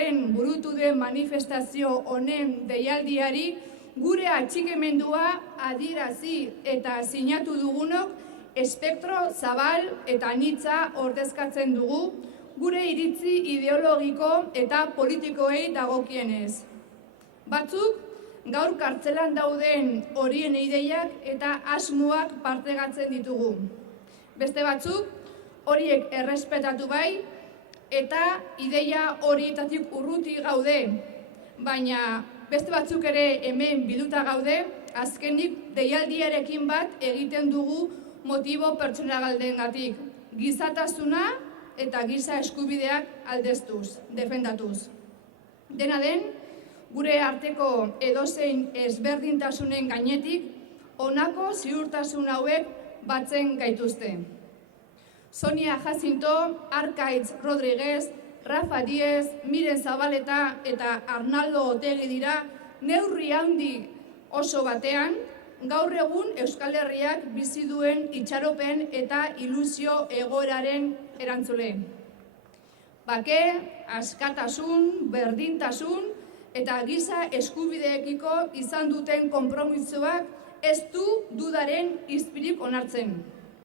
arren burutu den manifestazio honen deialdiari gure atxikimendua adierazi eta sinatu dugunok espektro zabal eta anitza ordezkatzen dugu gure iritzi ideologiko eta politikoei dagokienez. Batzuk gaur kartzelan dauden horien ideiak eta asmoak partegatzen ditugu. Beste batzuk horiek errespetatu bai eta ideia horietatik urruti gaude, baina beste batzuk ere hemen bilduta gaude, azkenik deialdiarekin bat egiten dugu motibo pertsonagaldengatik, gizatasuna eta giza eskubideak aldeztuz, defendatuz. Dena den, gure arteko edozein ezberdintasunen gainetik, honako ziurtasun hauek batzen gaituzte. Sonia Jacinto, Arkaitz Rodríguez, Rafa Díez, Miren Zabaleta eta Arnaldo Otegi dira neurri handi oso batean, gaur egun Euskal Herriak bizi duen itxaropen eta ilusio egoeraren erantzule. Bake, askatasun, berdintasun eta giza eskubideekiko izan duten konpromisoak ez du dudaren izpirik onartzen.